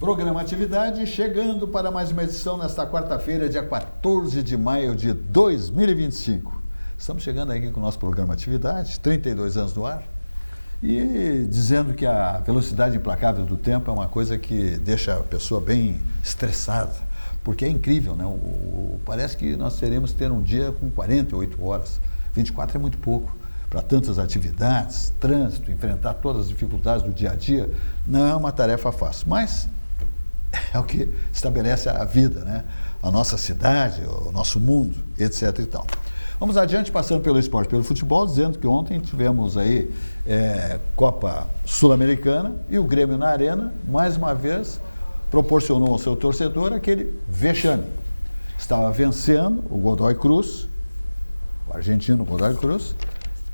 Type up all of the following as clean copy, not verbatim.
Programa Atividade chegando para mais uma edição nesta quarta-feira, dia 14 de maio de 2025. Estamos chegando aqui com o nosso programa Atividade, 32 anos no ar, e dizendo que a velocidade implacável do tempo é uma coisa que deixa a pessoa bem estressada, porque é incrível, né? Parece que nós teremos que ter um dia com 48 horas, 24 é muito pouco. Para tantas atividades, trânsito, enfrentar todas as dificuldades do dia a dia, não é uma tarefa fácil, mas é o que estabelece a vida, né? A nossa cidade, o nosso mundo, etc. e tal. Vamos adiante, passando pelo esporte, pelo futebol, dizendo que ontem tivemos aí Copa Sul-Americana e o Grêmio na Arena, mais uma vez, proporcionou ao seu torcedor aquele vexame. Estava vencendo o Godoy Cruz, o argentino Godoy Cruz,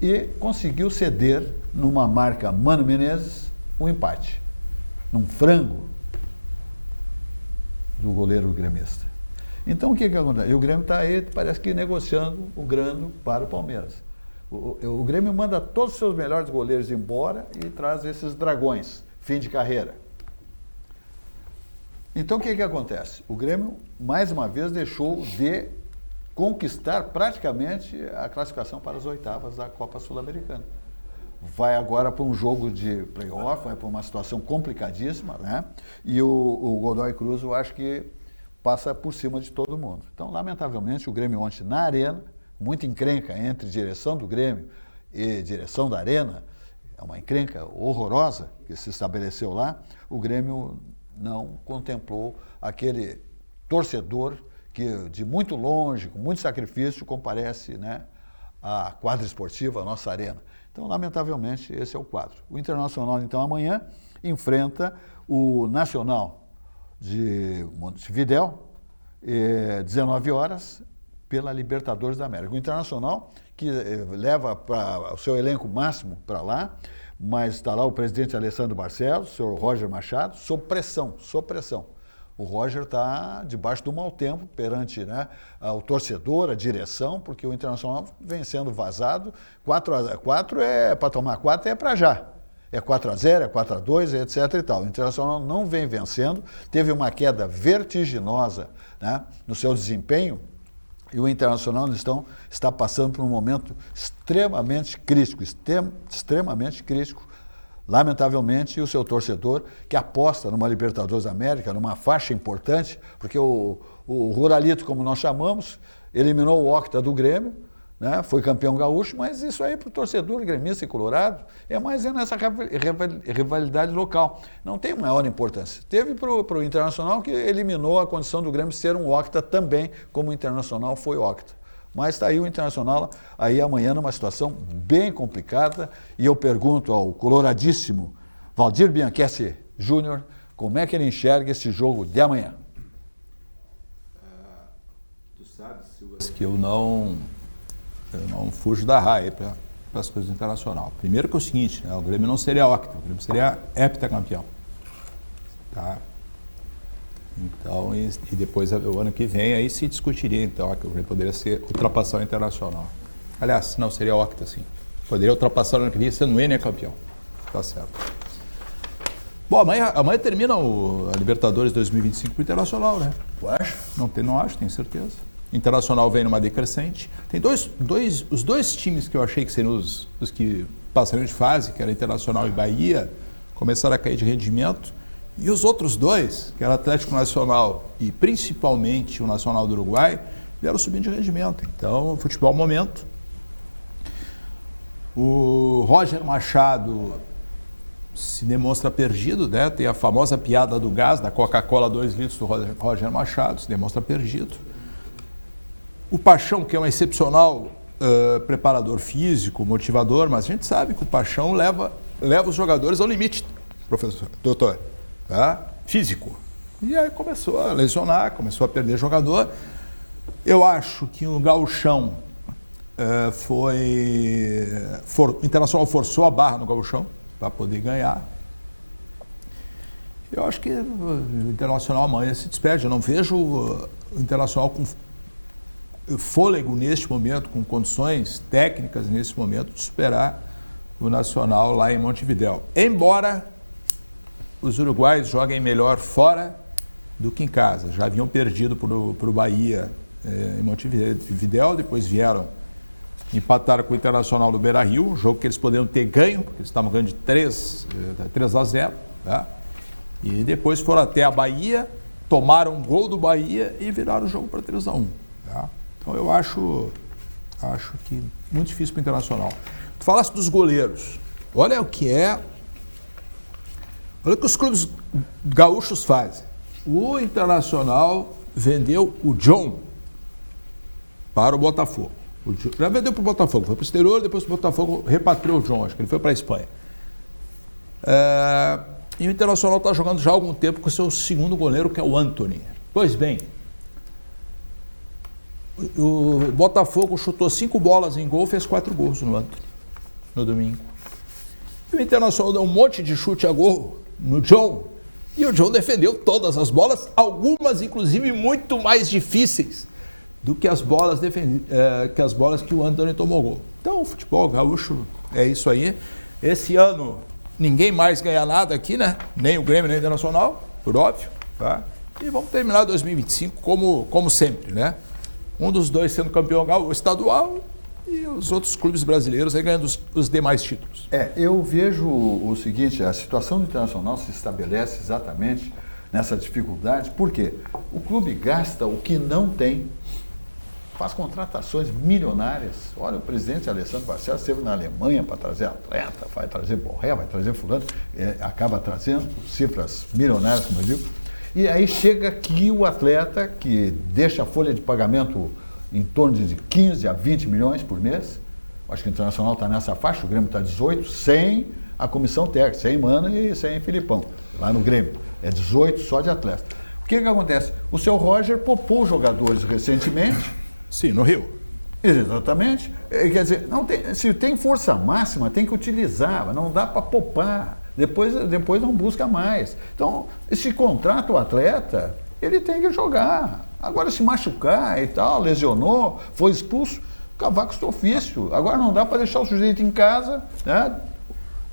e conseguiu ceder numa marca Mano Menezes um empate, num frango do goleiro gremista. Então o que acontece? E o Grêmio está aí, parece que negociando o grano para o Palmeiras. O Grêmio manda todos os seus melhores goleiros embora e traz esses dragões, fim de carreira. Então o que acontece? O Grêmio, mais uma vez, deixou de conquistar praticamente a classificação para as oitavas da Copa Sul-Americana. Vai agora para um jogo de playoff, vai para uma situação complicadíssima, né? E o Godoy Cruz, eu acho que passa por cima de todo mundo. Então, lamentavelmente, o Grêmio ontem na Arena, muita encrenca entre direção do Grêmio e direção da Arena, é uma encrenca horrorosa que se estabeleceu lá, o Grêmio não contemplou aquele torcedor que de muito longe, com muito sacrifício, comparece, né, à quadra esportiva, à nossa arena. Então, lamentavelmente, esse é o quadro. O Internacional, então, amanhã, enfrenta o Nacional de Montevidéu, 19 horas, pela Libertadores da América. O Internacional, que leva o seu elenco máximo para lá, mas está lá o presidente Alessandro Barcelos, o senhor Roger Machado, sob pressão. O Roger está debaixo do mau tempo perante, né, o torcedor, a direção, porque o Internacional vem sendo vazado. 4-4 é para tomar 4, é para já. É 4-0, é 4-2, etc. e tal. O Internacional não vem vencendo, teve uma queda vertiginosa, né, no seu desempenho, e o Internacional está passando por um momento extremamente crítico, lamentavelmente, o seu torcedor, que aposta numa Libertadores da América, numa faixa importante, porque o Ruralito, como nós chamamos, eliminou o Octa do Grêmio, né, foi campeão gaúcho, mas isso aí para o torcedor gremista e colorado é mais nessa rivalidade local. Não tem maior importância. Teve para o Internacional, que eliminou a condição do Grêmio ser um Octa também, como o Internacional foi Octa. Mas está aí o Internacional, aí amanhã numa situação bem complicada, e eu pergunto ao coloradíssimo Valdir Bianchessi Júnior, como é que ele enxerga esse jogo de amanhã? Tu sabe, Silva, que eu não fujo da raia para as coisas do Internacional. Primeiro que é o seguinte, né, o Grêmio não seria octa, o Grêmio seria heptacampeão. Tá? Então, e depois, o ano que vem, aí se discutiria, então, que o Grêmio poderia ultrapassar o Internacional. Aliás, não, seria octa, sim. Poderia ultrapassar o ano que vem, sendo o N campeão. Tá certo. Bom, amanhã termina a Libertadores 2025 para o Internacional, né? Tu acha? Não acho, tenho certeza. Internacional vem numa decrescente. Tem os dois times que eu achei que seriam os que passariam de fase, que era Internacional e Bahia, começaram a cair de rendimento. E os outros dois, que era Atlético Nacional e principalmente o Nacional do Uruguai, vieram subindo de rendimento. Então, futebol momento. O Roger Machado se demonstra perdido, né? Tem a famosa piada do gás, da Coca-Cola 2 litros do Roger Machado, se demonstra perdido. O Paixão, que é um excepcional preparador físico, motivador, mas a gente sabe que o Paixão leva os jogadores ao limite, doutor, tá? Físico. E aí começou a lesionar, começou a perder jogador. Eu acho que o Gauchão o Internacional forçou a barra no Gauchão para poder ganhar. Eu acho que o Internacional amanhã se despede. Eu não vejo o Internacional com fôlego neste momento, com condições técnicas nesse momento de superar o Nacional lá em Montevidéu. Embora os uruguaios joguem melhor fora do que em casa. Já haviam perdido para o Bahia em Montevidéu, depois vieram empataram com o Internacional do Beira-Rio, jogo que eles poderiam ter ganho, porque eles estavam ganhando de 3-0, tá? E depois foram até a Bahia, tomaram um gol do Bahia e viraram o jogo para 3-1. Tá? Então eu acho que muito difícil para o Internacional. Tu falaste dos goleiros. Olha o que os clubes gaúchos fazem. O Internacional vendeu o John para o Botafogo. Já vendeu para o Botafogo, foi para o exterior, depois o Botafogo repatriou o John, acho que ele foi para a Espanha. E o Internacional está jogando já há algum tempo com o seu segundo goleiro, que é o Antony. Pois bem, o Botafogo chutou 5 bolas em gol, fez 4 gols no Antony, no domingo. E o Internacional deu um monte de chute a gol no John, e o John defendeu todas as bolas, algumas inclusive muito mais difíceis do que as bolas que o Antony tomou gol. Então o futebol gaúcho é isso aí. Esse ano ninguém mais ganha nada aqui, né? Nem o Grêmio, nem o Internacional, por óbvio, tá? E vamos terminar 2025 como sempre, né? Um dos dois sendo campeão estadual e os outros clubes brasileiros aí ganhando os demais títulos. Eu vejo o seguinte, a situação do Internacional se estabelece exatamente nessa dificuldade, porque o clube gasta o que não tem, faz contratações milionárias. Olha, o presidente Alessandro Barcelos esteve na Alemanha para trazer atleta, vai trazer Borré, vai trazer fulano, acaba trazendo cifras milionárias, como eu digo. E aí chega aqui o atleta que deixa a folha de pagamento em torno de 15 a 20 milhões por mês. Acho que o Internacional está nessa faixa, o Grêmio está 18, sem a comissão técnica, sem Mano e sem Filipão, lá no Grêmio. É 18 só de atleta. O que acontece? O seu Roger poupou jogadores recentemente. Sim, no Rio. Exatamente. Quer dizer, se tem força máxima, tem que utilizar, não dá para poupar. Depois não busca mais. Então, se contrata o atleta, ele tem que jogar. Agora, se machucar e tal, lesionou, foi expulso, cavaco do ofício. Agora não dá para deixar o sujeito em casa, né?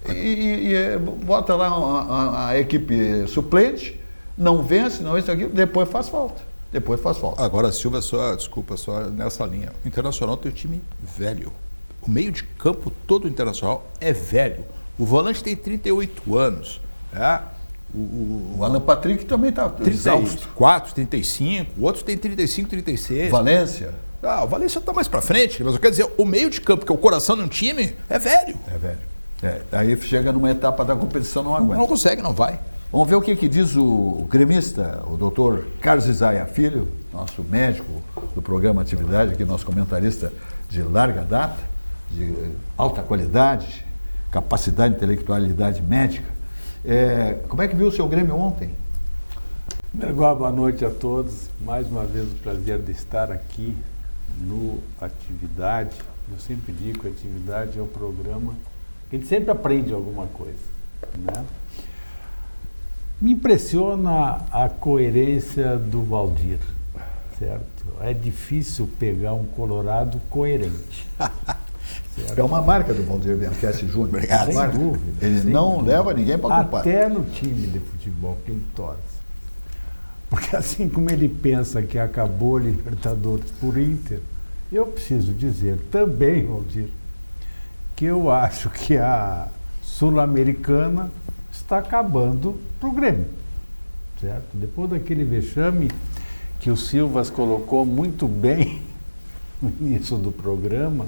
E bota lá a equipe suplente, não vence, não isso aqui, depois faz falta. Agora, Silva, só nessa linha. O Internacional tem um time velho. O meio de campo todo Internacional é velho. O volante tem 38 anos. O Alan Patrick também está 34, 35. O outro tem 35, 36. Valência? O Valência está mais para frente. Mas eu quero dizer, o meio de campo, que é o coração de um time, é velho. É velho. Aí chega numa etapa da competição, não aguenta. Não consegue, não vai. Vamos ver o que diz o gremista, o doutor Carlos Isaia Filho, nosso médico do programa Atividade, aqui nosso comentarista de larga data, de alta qualidade, capacidade, intelectualidade médica. Como é que viu o seu Grêmio ontem? Mergó, boa noite a todos. Mais uma vez o prazer de estar aqui no Atividade. Eu sempre digo que a Atividade é o programa que a gente sempre aprende alguma coisa, né? Me impressiona a coerência do Valdir, certo? É difícil pegar um colorado coerente. Certo? É uma marca do Valdir Bianchessi Júnior. Obrigado. Sem dúvida. Ele não leva ninguém para culpar. Até no time de futebol que ele torce. Porque assim como ele pensa que acabou a Libertadores por Inter, eu preciso dizer também, Valdir, que eu acho que a Sul-Americana está acabando para o Grêmio, certo? Depois daquele vexame que o Silvas colocou muito bem no início do programa,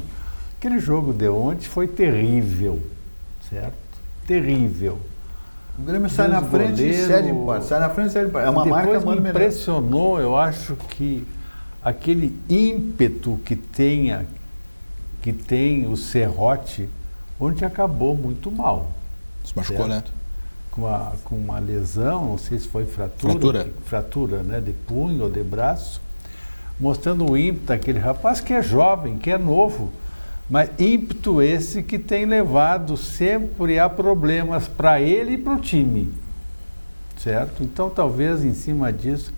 aquele jogo de ontem foi terrível, certo? Terrível. O Grêmio sai na frente e cede empate, sai na frente e cede empate. É uma marca, Mano, me impressionou, eu acho que aquele ímpeto que tem o Serrote, ontem acabou muito mal. Se machucou, né? Com uma lesão, não sei se foi fratura, né, de punho ou de braço, mostrando o ímpeto daquele rapaz que é jovem, que é novo, mas ímpeto esse que tem levado sempre a problemas para ele e para o time, certo? Então talvez em cima disso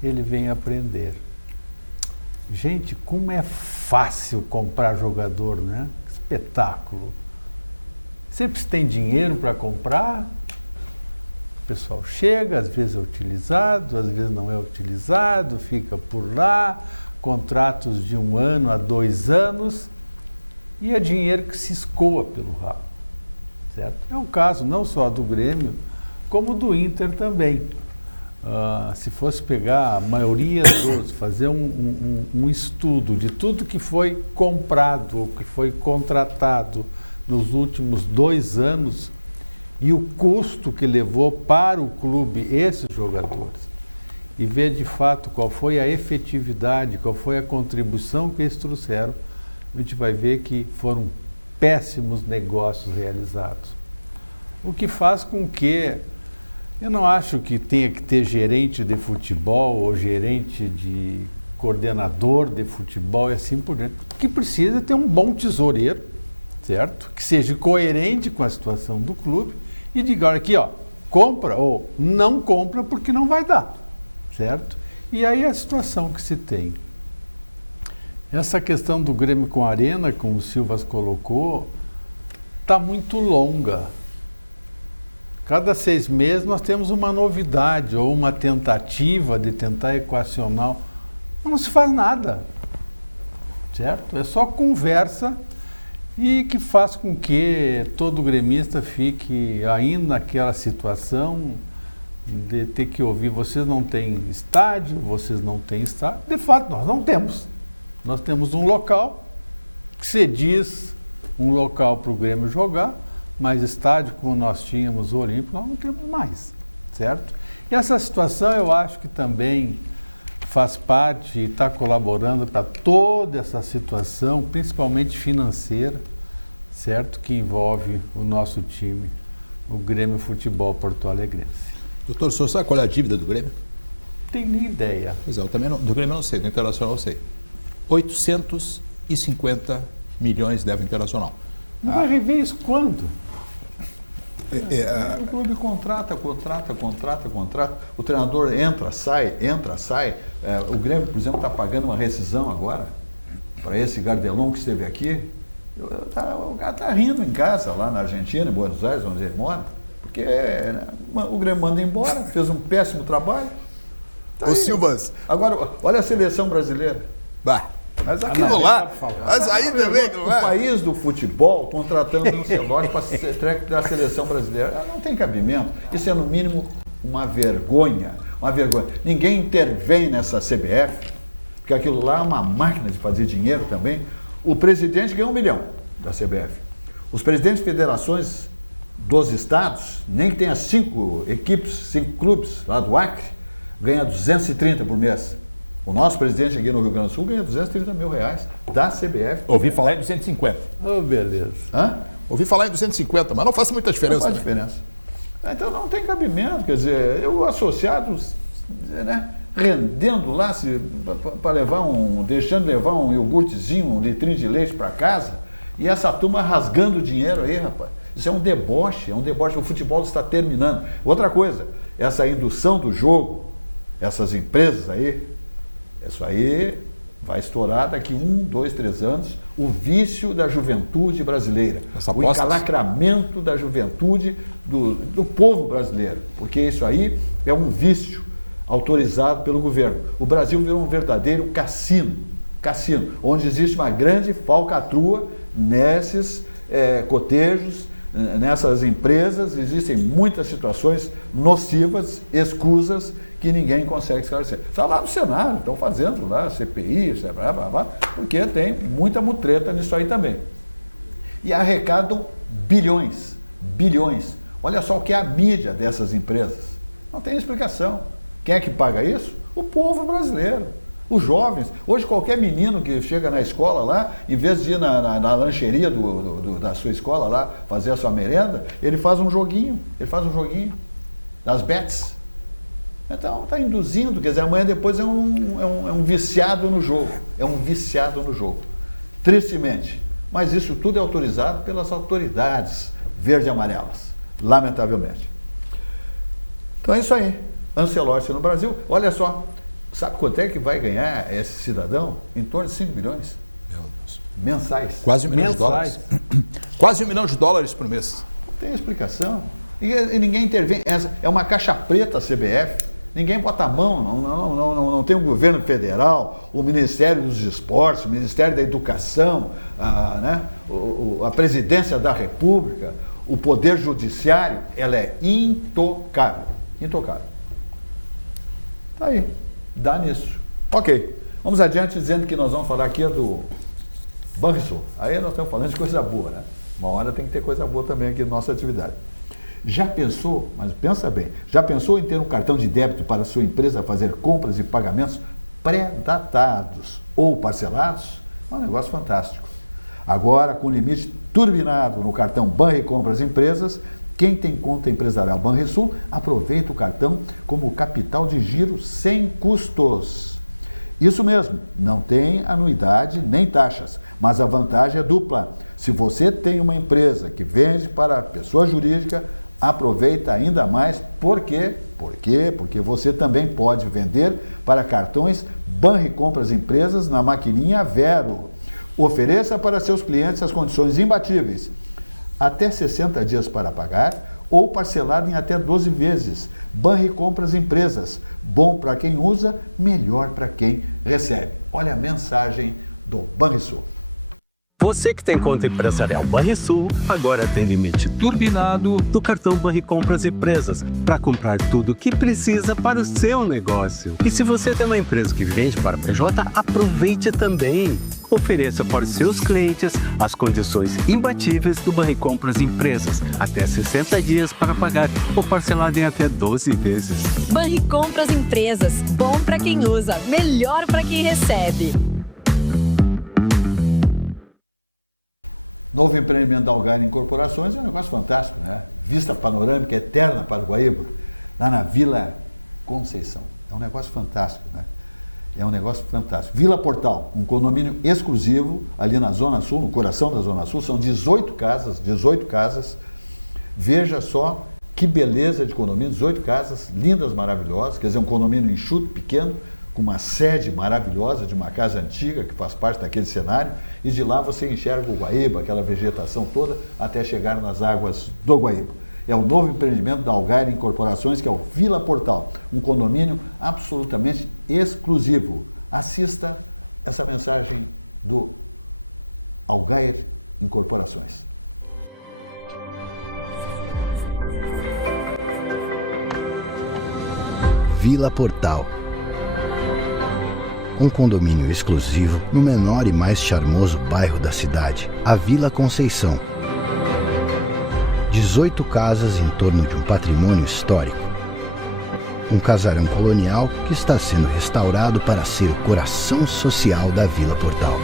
ele venha aprender. Gente, como é fácil comprar jogador, né? Espetáculo. Sempre se tem dinheiro para comprar, O pessoal chega, às vezes é utilizado, às vezes não é utilizado, fica por lá, contratos de 1 ano a 2 anos, e é dinheiro que se escoa pelo ralo, certo? É o caso não só do Grêmio, como do Inter também. Se fosse pegar a maioria fazer um estudo de tudo que foi comprado ou que foi contratado nos últimos 2 anos e o custo que levou para o clube esses jogadores, e ver de fato qual foi a efetividade, qual foi a contribuição que eles trouxeram, a gente vai ver que foram péssimos negócios realizados. O que faz com que eu não acho que tenha que ter gerente de futebol ou gerente de coordenador de futebol e assim por diante. O que precisa é ter um bom tesoureiro, certo? Que seja coerente com a situação do clube e diga, olha aqui, ó, compra ou não compra porque não vai dar, certo? E aí a situação que se tem. Essa questão do Grêmio com a Arena, como o Silvas colocou, está muito longa. Cada 6 meses nós temos uma novidade ou uma tentativa de tentar equacionar. Não se faz nada, certo? É só conversa e que faz com que todo gremista fique ainda naquela situação de ter que ouvir, vocês não têm estádio, vocês não têm estádio. De fato, nós não temos. Nós temos um local que se diz um local para o Grêmio jogar, mas estádio como nós tínhamos o Olímpico, nós não temos mais, certo? E essa situação eu acho que também faz parte e está colaborando para toda essa situação, principalmente financeira, certo? Que envolve o nosso time, o Grêmio Futebol Porto Alegrense. Doutor, o senhor sabe qual é a dívida do Grêmio? Tem nem ideia. Pois é, eu também não, do Grêmio eu não sei, do Internacional eu sei. 850 milhões deve Internacional. Não vai rever isso quando? O clube contrata. O treinador entra, sai. O Grêmio, por exemplo, está pagando uma rescisão agora para esse Gardelon que esteve aqui. O cara está rindo em casa, lá na Argentina, em Buenos Aires, onde ele mora, porque o Grêmio manda embora, fez um péssimo trabalho. Tá Ô aí. Silvas. Agora, olha a seleção brasileira. Bah. Mas Aquilo lá, mas aí também, o país do futebol contratando o Ancelotti para ser técnico da seleção brasileira. Não tem cabimento. Isso é, no mínimo, uma vergonha. Uma vergonha. Ninguém intervém nessa CBF, porque aquilo lá é uma máquina de fazer dinheiro também. O presidente ganha 1 milhão da CBF. Os presidentes de federações dos estados, nem que tenha 5 equipes, 5 clubes lá do Acre, ganha 230 por mês. O nosso presidente aqui no Rio Grande do Sul ganha 230 mil reais da CBF. Ouvi falar em 250. Oh, beleza. Hã? Ouvi falar em 250, mas não faz muita diferença. Não faz diferença. Então não tem cabimento, quer dizer, o associado, né, rendendo lá, para levar deixando levar um iogurtezinho, um litrinho de leite para casa, e essa turma rasgando dinheiro aí, rapaz. Isso é um deboche, o futebol está terminando. Outra coisa, essa indução do jogo, essas empresas aí, isso aí vai estourar daqui 1, 2, 3 anos, o vício da juventude brasileira, o encalacramento da juventude do povo brasileiro, porque isso aí é um vício autorizado pelo governo. O Brasil virou um verdadeiro cassino, onde existe uma grande falcatrua nesses cotejos, nessas empresas, existem muitas situações nocivas, escusas, que ninguém consegue esclarecer. Está lá no Senado, estão fazendo lá CPI, porque tem muita mutreta nisso aí também. E arrecadam bilhões. Olha só o que é a mídia dessas empresas. Não tem explicação. Quem é que paga isso? O povo brasileiro. Os jovens. Hoje qualquer menino que chega na escola lá, em vez de ir na lancheria da sua escola lá, fazer a sua merenda, ele faz um joguinho. Das bets. Então está induzindo, quer dizer, amanhã depois é um viciado no jogo. Tristemente. Mas isso tudo é autorizado pelas autoridades verde e amarelas, lamentavelmente. Então é isso aí. Ancelotti no Brasil, olha só, sabe quanto é que vai ganhar esse cidadão? Em torno de 5 milhões. Meu Deus. Mensais. Quase $1 milhão. Quase $1 milhão por mês. Não tem explicação. E ninguém intervém. Essa é uma caixa preta a CBF. Ninguém bota a mão, não tem o governo federal, o Ministério dos Esportes, o Ministério da Educação, a Presidência da República, o Poder Judiciário, ela é intocável. Intocável. Tá aí, dá nisso. Ok, vamos adiante dizendo que nós vamos falar aqui do Banrisul. Aí nós estamos falando de coisa boa, né? Uma hora tem que ter coisa boa também aqui na nossa atividade. Já pensou, mas pensa bem, já pensou em ter um cartão de débito para a sua empresa fazer compras e pagamentos pré-datados ou parcelados? É um negócio fantástico. Agora, com limite turbinado no cartão Banricompras Empresas, quem tem conta empresarial Banrisul, aproveita o cartão como capital de giro sem custos. Isso mesmo, não tem anuidade nem taxas, mas a vantagem é dupla. Se você tem uma empresa que vende para pessoa jurídica, aproveita ainda mais. Por quê? Porque você também pode vender para cartões Banricompras Empresas na maquininha Vero. Ofereça para seus clientes as condições imbatíveis. Até 60 dias para pagar ou parcelado em até 12 vezes. Banricompras Empresas. Bom para quem usa, melhor para quem recebe. Olha a mensagem do Banrisul. Você que tem conta empresarial Banrisul, agora tem limite turbinado do cartão Banricompras Empresas para comprar tudo o que precisa para o seu negócio. E se você tem uma empresa que vende para PJ, aproveite também. Ofereça para os seus clientes as condições imbatíveis do Banricompras Empresas, até 60 dias para pagar ou parcelado em até 12 vezes. Banricompras Empresas, bom para quem usa, melhor para quem recebe. Novo empreendimento da Algar Incorporações é um negócio fantástico, né? Vista panorâmica eterna para o Guaíba, lá na Vila Conceição. É um negócio fantástico, né? É um negócio fantástico. Vila Portal, um condomínio exclusivo ali na Zona Sul, no coração da Zona Sul, são 18 casas. Veja só que beleza de condomínio, 18 casas, lindas, maravilhosas, quer dizer, um condomínio enxuto, pequeno, com uma sede maravilhosa de uma casa antiga que faz parte daquele cenário, e de lá você enxerga o Guaíba, aquela vegetação toda, até chegar nas águas do Guaíba. É o novo empreendimento da Algar Incorporações, que é o Vila Portal, um condomínio absolutamente exclusivo. Assista essa mensagem do Algar Incorporações. Vila Portal. Um condomínio exclusivo no menor e mais charmoso bairro da cidade, a Vila Conceição. 18 casas em torno de um patrimônio histórico. Um casarão colonial que está sendo restaurado para ser o coração social da Vila Portal.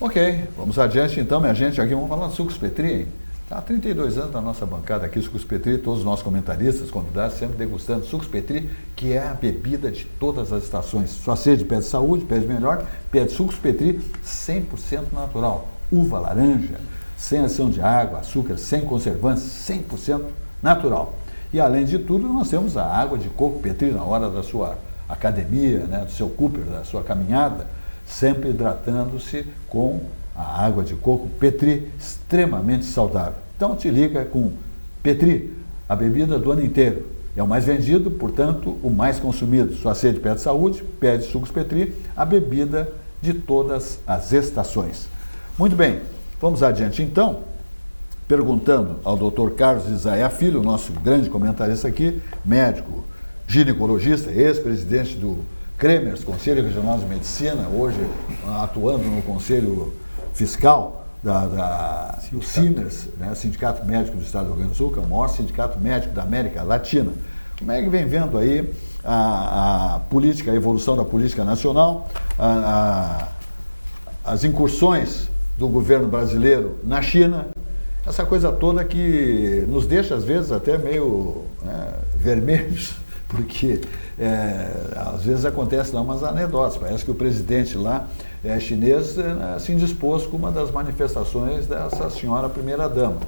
Ok, vamos adiante então, minha gente. Aqui vamos falar de Sucos Petri, hein? Há 32 anos na nossa bancada aqui, Sucos Petri, todos os nossos comentaristas, convidados, sempre degustando Sucos Petri, que é a bebida de todas as estações. Sua sede pede saúde, pede melhor, pede Sucos Petri 100% natural. Uva, laranja, sem adição de água, açúcar, sem conservantes, 100% natural. E além de tudo, nós temos a água de coco Petri na hora da sua academia, né, do seu Cooper, da sua caminhada, sempre hidratando-se com a água de coco Petri, extremamente saudável. Então te liga com Petri, a bebida do ano inteiro. É o mais vendido, portanto, o mais consumido. Sua sede pede saúde, pede Sucos Petri, a bebida de todas as estações. Muito bem, vamos adiante então, perguntando ao Dr. Carlos Isaia Filho, nosso grande comentarista aqui, médico, ginecologista, ex-presidente do CREMERS, Conselho Regional de Medicina, hoje atuando no Conselho Fiscal do CIMERS, né, Sindicato Médico do Estado do Rio Grande do Sul, que é o maior sindicato médico da América Latina. Como é que vem vendo aí a política, a evolução da política nacional, as incursões do governo brasileiro na China, essa coisa toda que nos deixa às vezes até meio vermelhos, porque às vezes acontece lá umas anedotas. Parece que o presidente lá chinês se indispôs com uma das manifestações dessa senhora primeira-dama.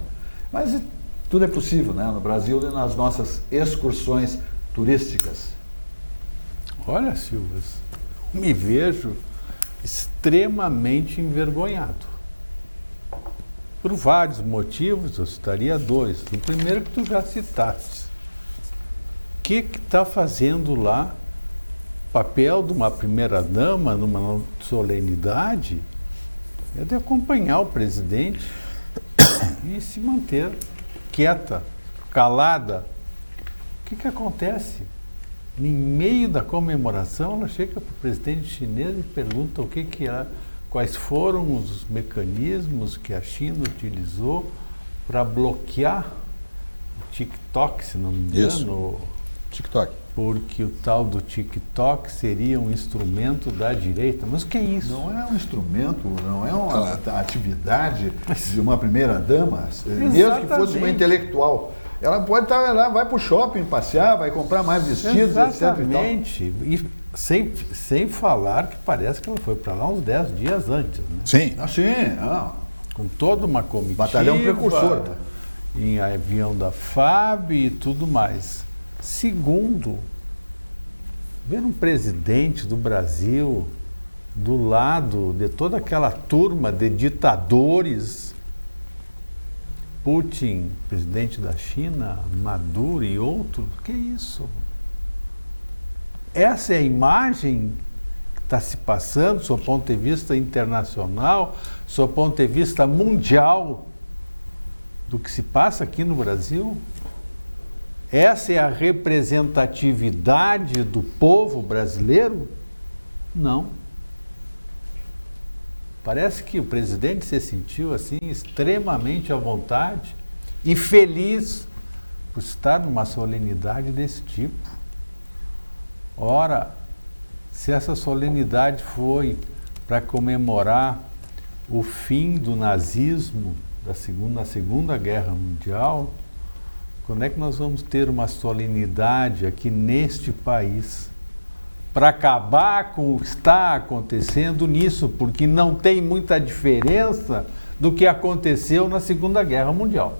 Mas tudo é possível, né, no Brasil e nas nossas excursões turísticas. Olha, Silvas, me vejo extremamente envergonhado. Por vários motivos, eu citaria dois. O primeiro que tu já citaste. O que está fazendo lá o papel de uma primeira-dama numa solenidade é de acompanhar o presidente e se manter quieta, calada. O que acontece? Em meio da comemoração, ela chega para o presidente chinês e pergunta o que é, quais foram os mecanismos que a China utilizou para bloquear o TikTok, se não me engano. Isso. TikTok. Porque o tal do TikTok seria um instrumento da direita. Mas o que é isso? Não é um instrumento, não é uma atividade de uma primeira-dama, mesmo que fosse uma intelectual. Ela pode estar lá, vai para o shopping passear, vai comprar mais vestidos, exatamente. etc. E sem falar que parece que ela foi para lá uns 10 dias antes. Né? Sim. Com toda uma comitiva. Batalhão precursor. Em avião da FAB e tudo mais. Segundo, ver um presidente do Brasil do lado de toda aquela turma de ditadores, Putin, presidente da China, Maduro e outros, que é isso? Essa é a imagem que está se passando, do seu ponto de vista internacional, do seu ponto de vista mundial, do que se passa aqui no Brasil? Essa é a representatividade do povo brasileiro? Não. Parece que o presidente se sentiu assim extremamente à vontade e feliz por estar numa solenidade desse tipo. Ora, se essa solenidade foi para comemorar o fim do nazismo na Segunda Guerra Mundial, quando é que nós vamos ter uma solenidade aqui neste país para acabar com o que está acontecendo nisso, porque não tem muita diferença do que aconteceu na Segunda Guerra Mundial.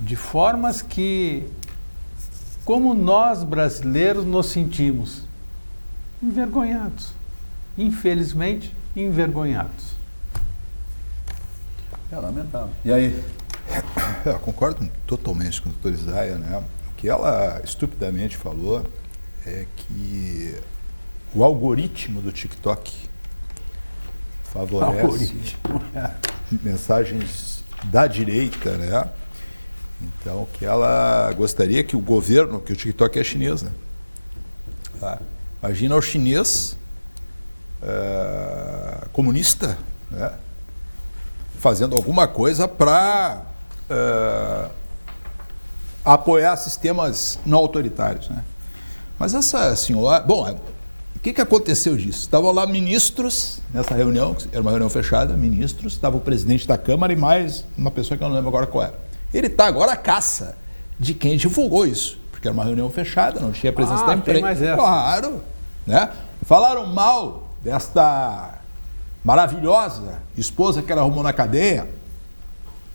De formas que, como nós brasileiros nos sentimos envergonhados, infelizmente envergonhados. É lamentável. E aí? Eu concordo totalmente com o doutor Isaia, né? O que ela estupidamente falou é que o algoritmo do TikTok favorece mensagens da direita, né? Então, que ela gostaria que o governo, que o TikTok é chinês, né? Tá? Imagina o chinês comunista, né? Fazendo alguma coisa para apoiar sistemas não autoritários, né? Mas essa senhora... Bom, o que aconteceu disso? Estavam lá ministros nessa reunião, era uma reunião fechada, ministros, estava o presidente da Câmara e mais uma pessoa que eu não lembro agora qual era. Ele está agora à caça de quem divulgou isso, porque era uma reunião fechada, não tinha presença da imprensa. Tem mais essa. Claro, né? Falaram mal desta maravilhosa esposa que ela arrumou na cadeia.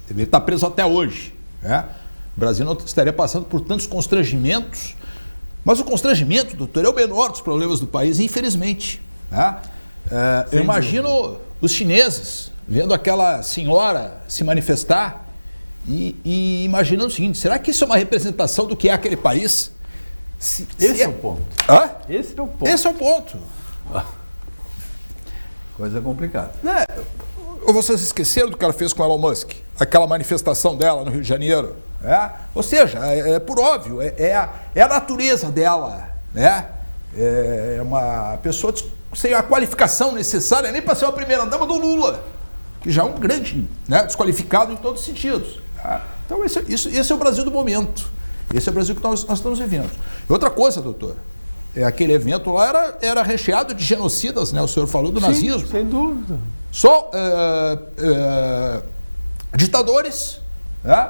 Ele está preso até hoje, né? O Brasil não estaria passando por tantos constrangimentos, mas o constrangimento, doutor, é o menor dos problemas do país, infelizmente, né? Eu imagino os chineses vendo aquela senhora se manifestar e imaginando o seguinte: será que isso é uma representação do que é aquele país? Esse é o ponto. Hã? Esse é o ponto. Esse é o ponto. Coisa complicada. Né? Ou vocês esqueceram do que ela fez com Elon Musk? Aquela manifestação dela no Rio de Janeiro? Ou seja, por óbvio, é a natureza dela, né? É uma pessoa sem a qualificação necessária nem para ser a primeira-dama do Lula, que já é um grande, né, desqualificado em todos os sentidos. Então esse é o Brasil do momento. Esse é o Brasil que nós estamos vivendo. E outra coisa, doutor, aquele evento lá era recheado de genocidas, né? O senhor falou do nazismo. Sem dúvida. Só ditadores, né?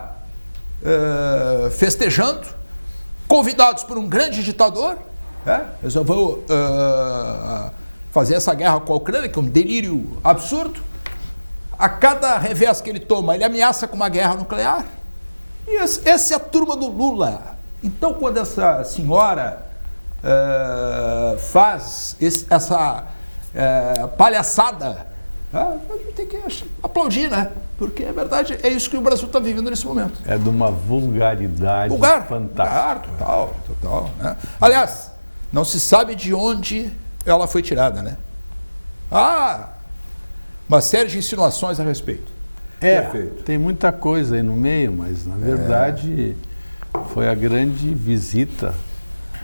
Festejando, convidados por um grande ditador, né? Resolveu fazer essa guerra com a Ucrânia, que é um delírio absurdo. A cada revés que ele toma, ele ameaça com uma guerra nuclear. E essa é a turma do Lula. Então, quando essa senhora faz essa palhaçada A gente tem que aplaudir, né? Porque, é verdade, é isso que o Brasil está vivendo nesse momento. É de uma vulgaridade fantástica. Total. Né? Aliás, não se sabe de onde ela foi tirada, né? Uma série de insinuações a respeito. Perfeito. Tem muita coisa aí no meio, mas, na verdade, foi a grande visita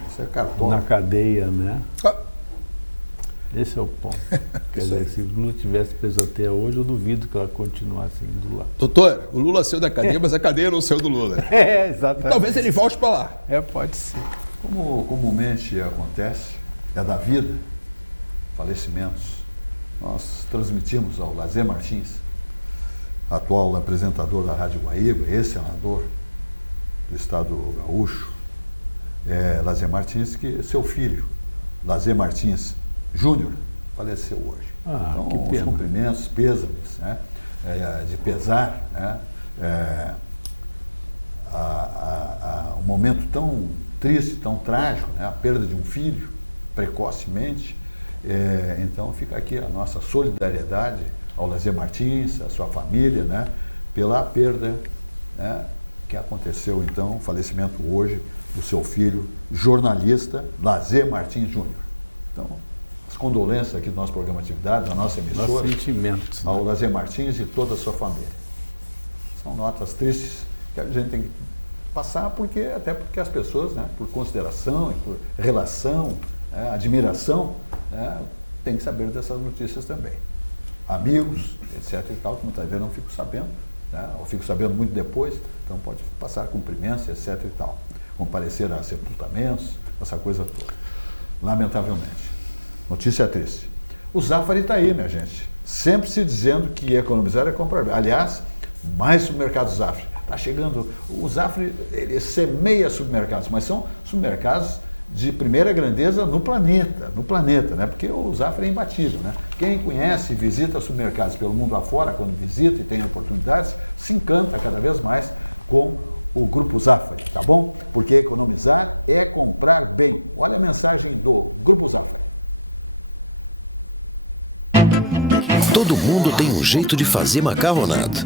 Isso é cartão. na cadeia, né? Esse é o ponto. Quer dizer, se o Lula tivesse preso até hoje, eu duvido que ela continuasse indo lá. Doutor, o Lula saiu da cadeia, mas a cadeia não saiu do Lula. Exatamente. Talvez ele volte para lá. Pode ser. Como comumente acontece, é da vida, falecimentos. Nós transmitimos ao Lazer Martins, atual apresentador da Rádio Guaíba, ex-senador do Estado Gaúcho, Lazer Martins, que seu filho, Lazer Martins Júnior, faleceu hoje. Então, que pena. os cumprimentos, pêsames, né? De pesar, né? Um momento tão triste, tão trágico, né? A perda de um filho precocemente. Então fica aqui a nossa solidariedade ao Lazer Martins, à sua família, né? Pela perda, né? Que aconteceu então, o falecimento hoje do seu filho, jornalista Lazer Martins Júnior. Então, as condolências aqui do nosso programa Atividade, da nossa emissora, Nossos sentimentos, ao Lazer Martins e toda a sua família. São notas tristes que a gente tem que passar, até porque as pessoas, né, por consideração e por relação, admiração, né, têm que saber dessas notícias também. Amigos, etc. e tal, que muitas vezes não fico sabendo, né, ou fico sabendo muito depois, então pode passar cumprimentos, etc. e tal. Comparecer a sepultamentos, essa coisa toda. Lamentavelmente. Notícia triste. O Zafari está aí, minha gente. Sempre se dizendo que economizar é comprar bem. Aliás, mais supermercados Zafari. Está chegando. O Zafari, ele semeia supermercados, mas são supermercados de primeira grandeza no planeta, né? Porque o Zafari é imbatível, né? Quem conhece e visita supermercados pelo mundo afora, quando visita e tem oportunidades, se encanta cada vez mais com o Grupo Zafari, tá bom? Porque economizar é comprar bem. Olha a mensagem do Grupo Zafari. Todo mundo tem um jeito de fazer macarronada.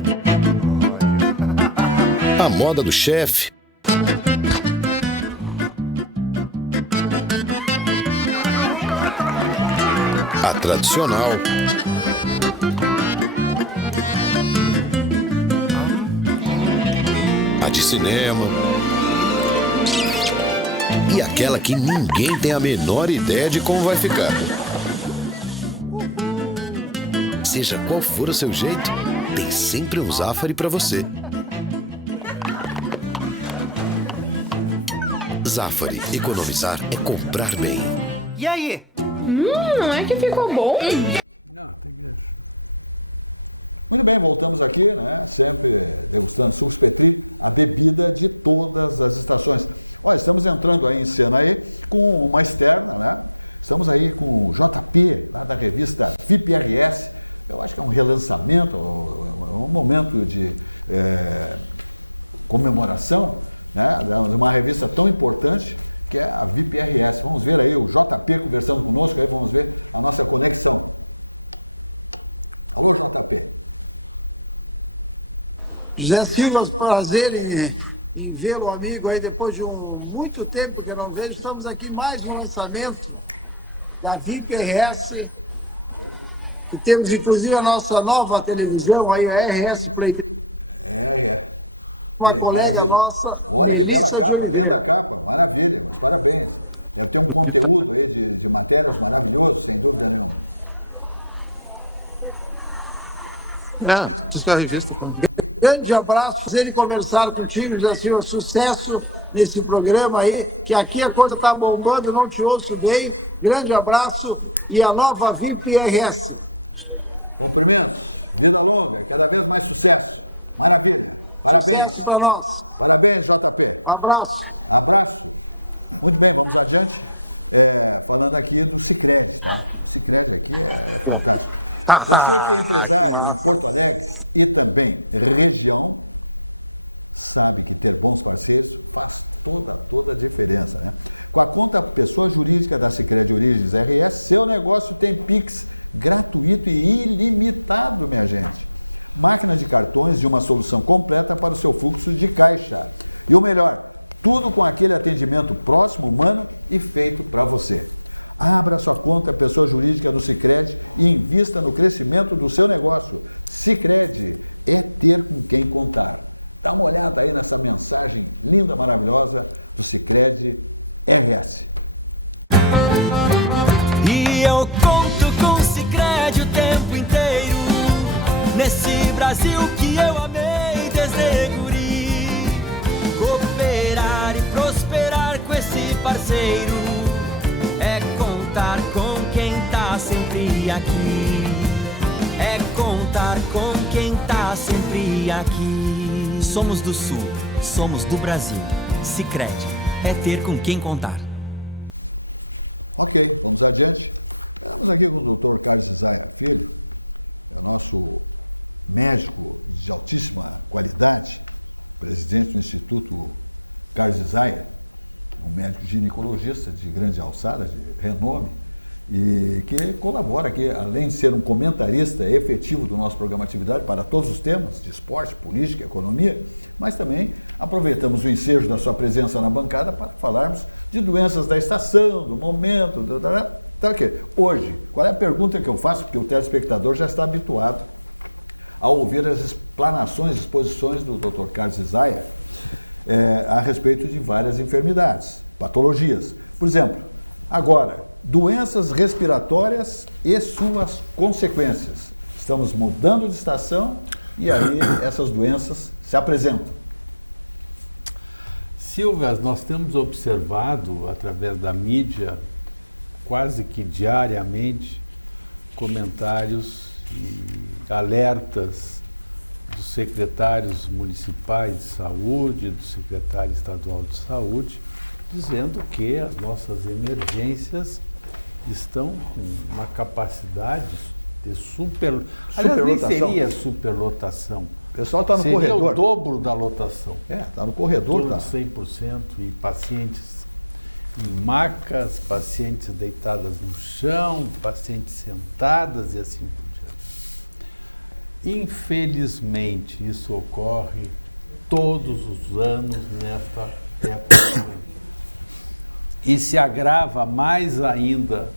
A moda do chefe. A tradicional. A de cinema. E aquela que ninguém tem a menor ideia de como vai ficar. Seja qual for o seu jeito, tem sempre um Zafari para você. Zafari, economizar é comprar bem. E aí? Não é que ficou bom? Não, tem que deixar. Muito bem, voltamos aqui, né? Sempre degustando sucos Petri, a bebida de todas as estações. Olha, estamos entrando aí em cena aí com uma externa, né? Estamos aí com o JP, lá da revista VIPRS. Eu acho que é um relançamento, um momento de comemoração, né, de uma revista tão importante que é a VIPRS. Vamos ver aí o JP conversando conosco, aí vamos ver a nossa conexão. Alô, JP. José Silva, prazer em vê-lo, amigo, aí depois de muito tempo que eu não vejo. Estamos aqui em mais um lançamento da VIPRS. E temos inclusive a nossa nova televisão, aí a RS Play. Uma colega nossa. Olha que bela capa, linda capa, maravilha, mas parabéns. Deve ter um conteúdo aí de matérias maravilhoso, sem dúvida nenhuma. Isso é a revista. Grande abraço, prazer em conversar contigo, já senhor, sucesso nesse programa aí, que aqui a coisa está bombando, não te ouço bem. Grande abraço e a nova VIPRS. Cumprimentos, vida longa, cada vez mais sucesso. Maravilha, parabéns. Sucesso para nós. Parabéns, JP. Abraço. Abraço. Muito bem, vamos adiante. Falando aqui do Sicredi, tá? O Sicredi aqui é fantástico. Você que é empresário em Porto Alegre e também região, sabe que ter bons parceiros faz toda a diferença, né? Com a conta pessoa jurídica da Sicredi Origens RS, seu negócio tem Pix gratuito e ilimitado, minha gente. Máquina de cartões de uma solução completa para o seu fluxo de caixa. E o melhor, tudo com aquele atendimento próximo, humano e feito para você. Abra sua conta pessoa jurídica no Sicredi e invista no crescimento do seu negócio. Sicredi é ter com quem contar. Dá uma olhada aí nessa mensagem linda, maravilhosa do Sicredi RS. E eu conto com o Sicredi o tempo inteiro, nesse Brasil que eu amei desde guri. Cooperar e prosperar com esse parceiro é contar com quem tá sempre aqui. É contar com quem tá sempre aqui. Somos do Sul, somos do Brasil. Sicredi é ter com quem contar. Ok, vamos adiante. Estamos aqui com o Dr. Carlos Isaia Filho, é o nosso médico de altíssima qualidade, presidente do Instituto Carlos Isaia, um médico ginecologista de grande alçada, de renome, e que colabora aqui, além de ser um comentarista efetivo do nosso programa Atividade para todos os temas de esporte, política, economia, mas também aproveitamos o ensejo da sua presença na bancada para falarmos de doenças da estação, do momento, Hoje, qual é a pergunta que eu faço? Porque o telespectador já está habituado a ouvir as explanações, exposições do Dr. Carlos Isaia a respeito de várias enfermidades, patologias. Por exemplo, agora, doenças respiratórias e suas consequências. Estamos mudando de estação e aí essas doenças se apresentam. Silvia, nós temos observado através da mídia, quase que diariamente, comentários e alertas dos secretários municipais de saúde, do secretário estadual de saúde, dizendo que as nossas emergências estão com uma capacidade de Aliás, nem seria superlotação. O pessoal está no seria corredor. Seria o dobro da lotação. Está no corredor. Tá. 100% e pacientes em macas, pacientes deitadas no chão, pacientes sentadas e assim por diante. Infelizmente, isso ocorre todos os anos nesta época. E se agrava mais ainda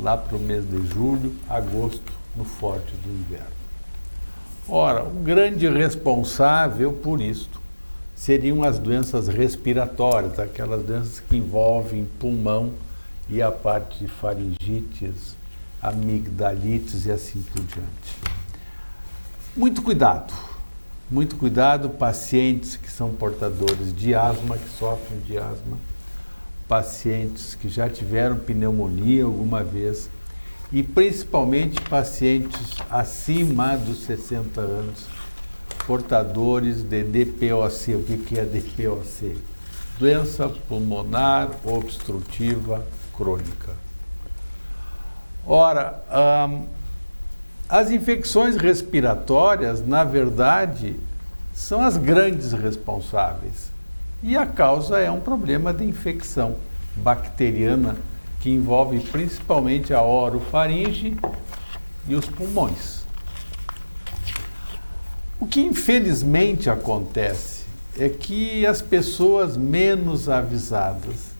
lá para o mês de julho, agosto, no forte do inverno. Ora, o grande responsável por isto seriam as doenças respiratórias, aquelas doenças que envolvem pulmão e a parte de faringites, amigdalites e assim por diante. Muito cuidado, pacientes que são portadores de asma, que sofrem de asma, pacientes que já tiveram pneumonia alguma vez e principalmente pacientes acima dos 60 anos, portadores de DPOC. O que é DPOC? Doença pulmonar obstrutiva crônica. Ora, as infecções respiratórias, na verdade, são as grandes responsáveis. E a causa é um problema de infecção bacteriana que envolve principalmente a orofaringe e os pulmões. O que infelizmente acontece é que as pessoas menos avisadas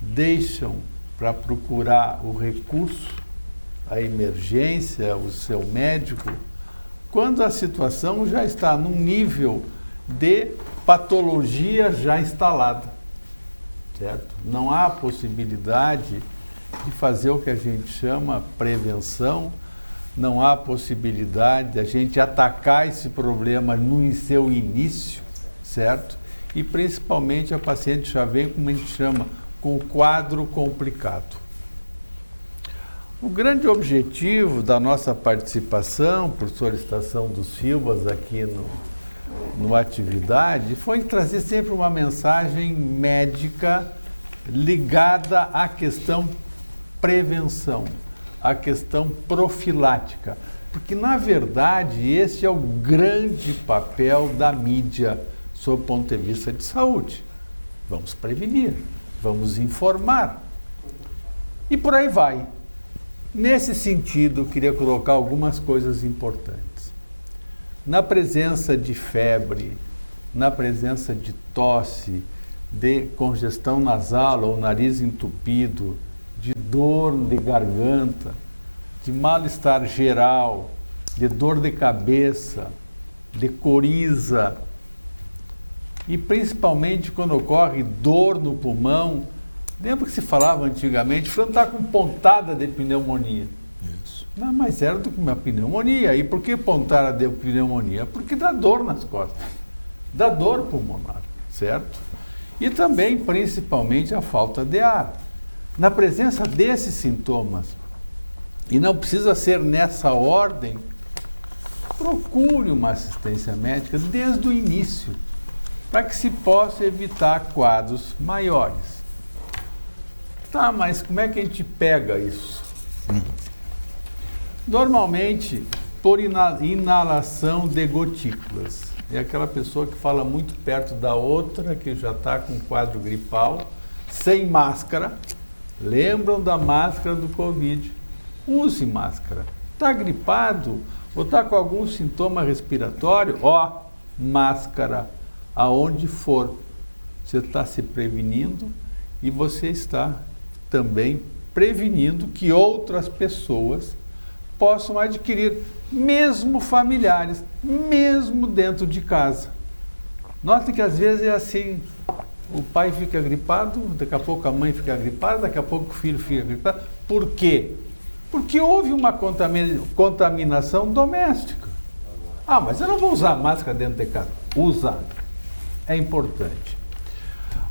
deixam para procurar o recurso, a emergência, o seu médico, quando a situação já está num nível de patologia já instalada, certo? Não há possibilidade de fazer o que a gente chama prevenção, não há possibilidade de a gente atacar esse problema no seu início, certo? E principalmente a paciente já vem, como a gente chama, com o quadro complicado. O grande objetivo da nossa participação, por solicitação dos Silvas aqui no Atividade, foi trazer sempre uma mensagem médica ligada à questão prevenção, à questão profilática. Porque, na verdade, esse é o grande papel da mídia sob o ponto de vista de saúde. Vamos prevenir, vamos informar. E por aí vai. Nesse sentido, eu queria colocar algumas coisas importantes. Na presença de febre, na presença de tosse, de congestão nasal ou nariz entupido, de dor de garganta, de mal-estar geral, de dor de cabeça, de coriza, e principalmente quando ocorre dor no pulmão. Lembra que se falava antigamente, fulano está com pontada de pneumonia. Isso. Não, mas era do que uma pneumonia. E por que pontada de pneumonia? Porque dá dor nas costas, dá dor pulmonar, certo? E também, principalmente, a falta de ar. Na presença desses sintomas, e não precisa ser nessa ordem, procure uma assistência médica desde o início, para que se possa evitar quadros maiores. Tá, mas como é que a gente pega isso? Normalmente, por inalação de gotículas. É aquela pessoa que fala muito perto da outra, que já está com quadro gripal, sem máscara. Lembram da máscara do Covid? Use máscara. Está gripado ou está com algum sintoma respiratório? Ó, máscara aonde for. Você está se prevenindo e você está também prevenindo que outras pessoas possam adquirir, mesmo familiares, mesmo dentro de casa. Notem que às vezes é assim, o pai fica gripado, daqui a pouco a mãe fica gripada, daqui a pouco o filho fica gripado. Por quê? Porque houve uma contaminação doméstica. Ah, mas eu não vou usar máscara dentro de casa. Usar. É importante.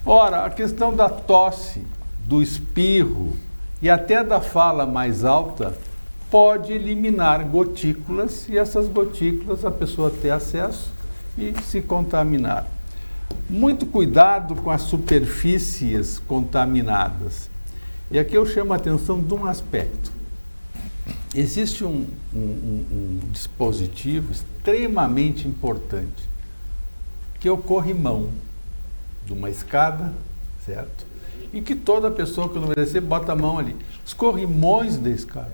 Ora, a questão da tosse, do espirro e até da fala mais alta pode eliminar gotículas e essas gotículas a pessoa ter acesso e se contaminar. Muito cuidado com as superfícies contaminadas. E aqui eu chamo a atenção de um aspecto. Existe um dispositivo extremamente importante, que é o corrimão de uma escada, certo? E que toda pessoa que não merecer bota a mão ali. Os corrimões da escada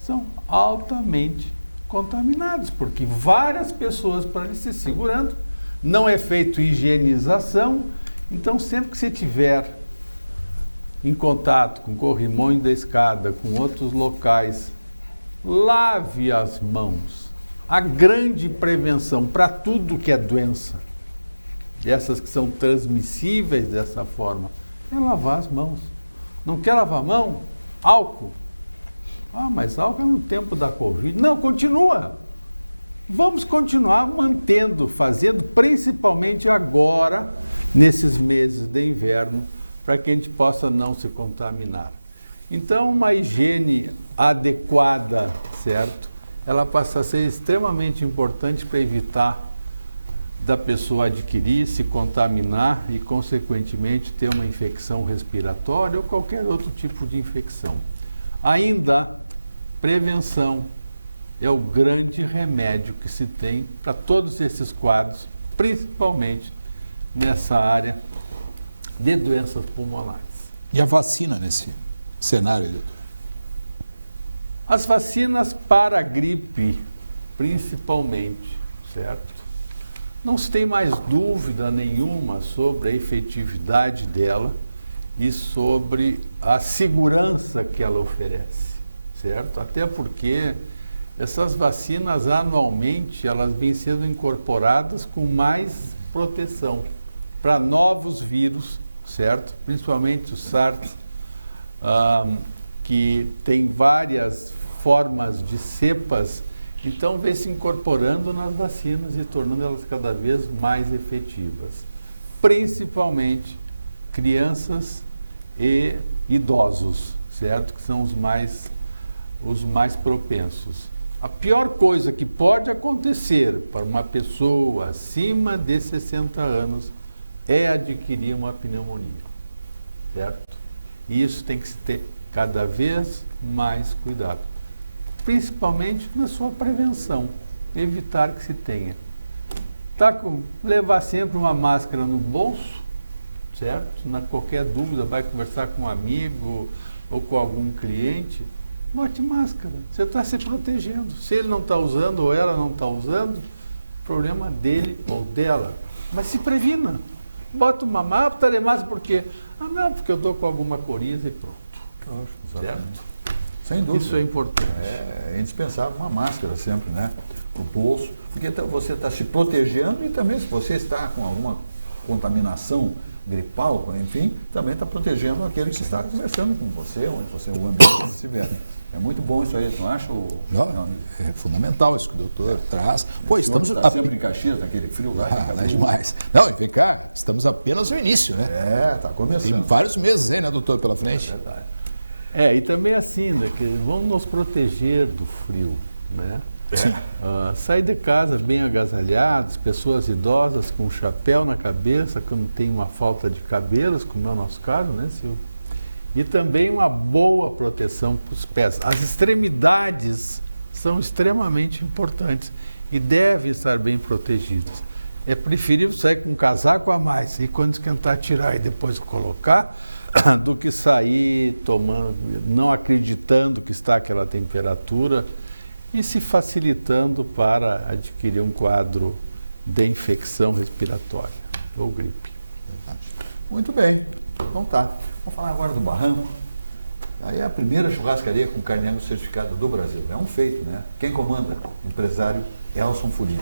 são altamente contaminados, porque várias pessoas para ali se segurando, não é feito higienização, então sempre que você tiver em contato com corrimões da escada, com outros locais, lave as mãos. A grande prevenção para tudo que é doença, essas que são transmissíveis dessa forma, é lavar as mãos. Não quer lavar a mão? Álcool. Ah, mas álcool é no tempo da Covid. Não, continua. Vamos continuar mantendo, fazendo, principalmente agora, nesses meses de inverno, para que a gente possa não se contaminar. Então, uma higiene adequada, certo? Ela passa a ser extremamente importante para evitar da pessoa adquirir, se contaminar e, consequentemente, ter uma infecção respiratória ou qualquer outro tipo de infecção. Ainda, prevenção é o grande remédio que se tem para todos esses quadros, principalmente nessa área de doenças pulmonares. E a vacina nesse cenário, doutor? As vacinas para a gripe, principalmente, certo? Não se tem mais dúvida nenhuma sobre a efetividade dela e sobre a segurança que ela oferece, certo? Até porque essas vacinas, anualmente, elas vêm sendo incorporadas com mais proteção para novos vírus, certo? Principalmente o SARS, que tem várias formas de cepas, então vem se incorporando nas vacinas e tornando elas cada vez mais efetivas. Principalmente crianças e idosos, certo? Que são os mais propensos. A pior coisa que pode acontecer para uma pessoa acima de 60 anos é adquirir uma pneumonia, certo? E isso tem que se ter cada vez mais cuidado, principalmente na sua prevenção, evitar que se tenha. Levar sempre uma máscara no bolso, certo? Na qualquer dúvida, vai conversar com um amigo ou com algum cliente, bote máscara. Você está se protegendo. Se ele não está usando ou ela não está usando, problema dele ou dela. Mas se previna. Bota uma máscara, de máscara por quê? Ah, não, porque eu estou com alguma coriza e pronto. Certo? Sem dúvida. Isso é importante. É indispensável uma máscara sempre, né? Para o bolso, porque você está se protegendo e também se você está com alguma contaminação gripal, enfim, também está protegendo aquele que está conversando com você, onde você, o ambiente que você estiver. É muito bom isso aí, não acha? Não, é fundamental isso que o doutor traz. Pô, estamos sempre em Caxias, naquele frio lá. Lá é demais. Não, e vem cá, estamos apenas no início, né? Está começando. Tem vários meses aí, né, doutor, pela frente? É verdade. E também assim, né, que vamos nos proteger do frio, né? Sim. Sair de casa bem agasalhados, pessoas idosas com um chapéu na cabeça, quando tem uma falta de cabelos, como é o nosso caso, né, Silvio? E também uma boa proteção para os pés. As extremidades são extremamente importantes e devem estar bem protegidas. É preferível sair com um casaco a mais e quando esquentar tirar e depois colocar, do que sair tomando, não acreditando que está aquela temperatura e se facilitando para adquirir um quadro de infecção respiratória ou gripe. Muito bem, então tá. Vamos falar agora do Barranco. Aí é a primeira churrascaria com carne angus certificada do Brasil. É um feito, né? Quem comanda? O empresário Elson Furini.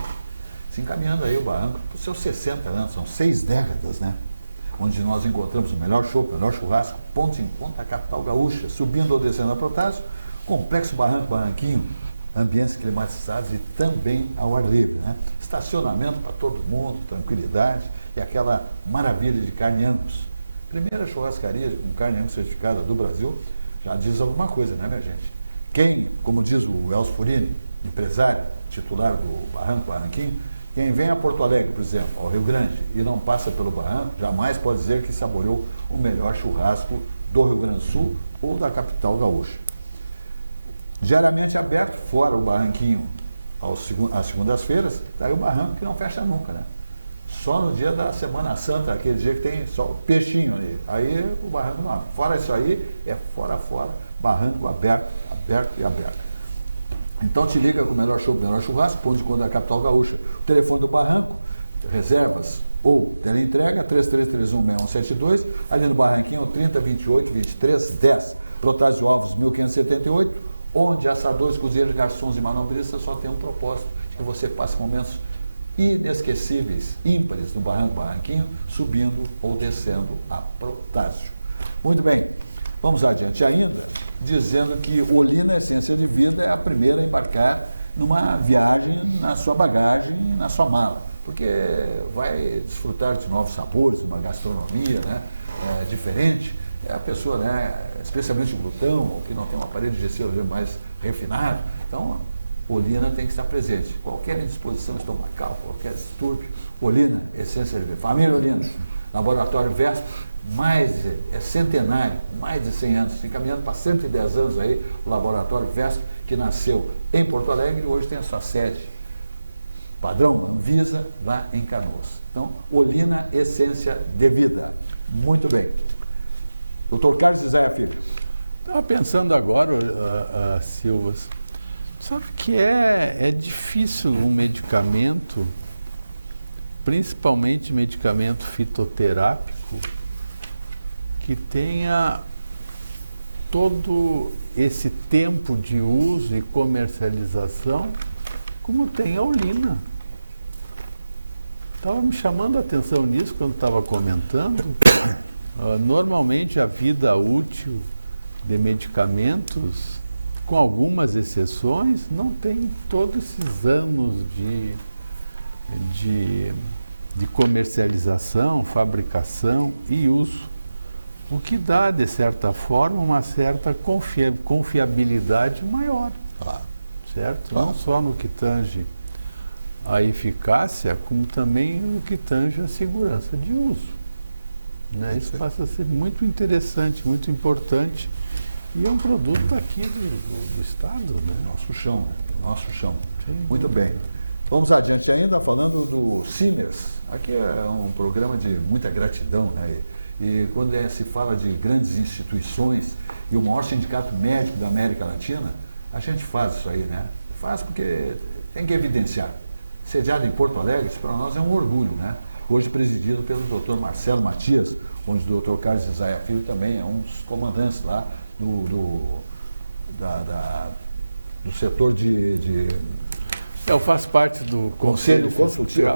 Se encaminhando aí o Barranco para os seus 60 anos, são 6 décadas, né? Onde nós encontramos o melhor chopp, o melhor churrasco, ponto em ponto, a capital gaúcha, subindo ou descendo a Protásio, complexo Barranco, Barranquinho, ambientes climatizados e também ao ar livre, né? Estacionamento para todo mundo, tranquilidade e aquela maravilha de carne angus. Primeira churrascaria com carne angus certificada do Brasil, já diz alguma coisa, né, minha gente? Quem, como diz o Elson Furini, empresário, titular do Barranco, Barranquinho, quem vem a Porto Alegre, por exemplo, ao Rio Grande, e não passa pelo Barranco, jamais pode dizer que saboreou o melhor churrasco do Rio Grande do Sul ou da capital gaúcha. Diariamente aberto, fora o Barranquinho, às segundas-feiras, daí o Barranco que não fecha nunca, né? Só no dia da Semana Santa, aquele dia que tem só o peixinho ali, aí o Barranco não abre. Fora isso aí, é fora, Barranco aberto, aberto e aberto. Então te liga com o melhor chopp, o melhor churrasco, ponto de conta da capital gaúcha. O telefone do Barranco, reservas ou teleentrega, 3331-6172, ali no Barranquinho, 3028-2310, Protásio Alves, 1578, onde assadores, cozinheiros, garçons e manobristas só tem um propósito, de que você passe momentos inesquecíveis, ímpares no Barranco, Barranquinho, subindo ou descendo a Protásio. Muito bem, vamos adiante ainda, dizendo que Olina Essência de Vida é a primeira a embarcar numa viagem na sua bagagem, na sua mala, porque vai desfrutar de novos sabores, uma gastronomia, né, diferente. A pessoa, né, especialmente o glutão, ou que não tem um aparelho digestivo mais refinado, então Olina tem que estar presente. Qualquer indisposição estomacal, qualquer distúrbio, Olina Essência de Vida. Família Olina, Laboratório Vesp, é centenário, mais de 100 anos, encaminhando para 110 anos aí, o Laboratório Vesp, que nasceu em Porto Alegre e hoje tem a sua sede padrão Anvisa lá em Canoas. Então, Olina Essência de Vida. Muito bem. Dr. Carlos Isaia Filho. Estava pensando agora, Silvas, sabe que é difícil um medicamento, principalmente medicamento fitoterápico, que tenha todo esse tempo de uso e comercialização como tem a Olina. Estava me chamando a atenção nisso quando estava comentando. Normalmente a vida útil de medicamentos, com algumas exceções, não tem todos esses anos de comercialização, fabricação e uso. O que dá, de certa forma, uma certa confiabilidade maior. Claro. Certo? Claro. Não só no que tange a eficácia, como também no que tange a segurança de uso. Né? Isso passa a ser muito interessante, muito importante. E é um produto aqui do Estado. Né? Nosso chão, né? Nosso chão. Sim, muito bem. Vamos adiante ainda, falando do Simers. Aqui é um programa de muita gratidão, né? E quando se fala de grandes instituições e o maior sindicato médico da América Latina, a gente faz isso aí, né? Faz porque tem que evidenciar. Sediado em Porto Alegre, isso para nós é um orgulho, né? Hoje presidido pelo Dr. Marcelo Matias, onde o Dr. Carlos Isaia Filho também é um dos comandantes lá do setor de Eu faço parte do Conselho Consultivo,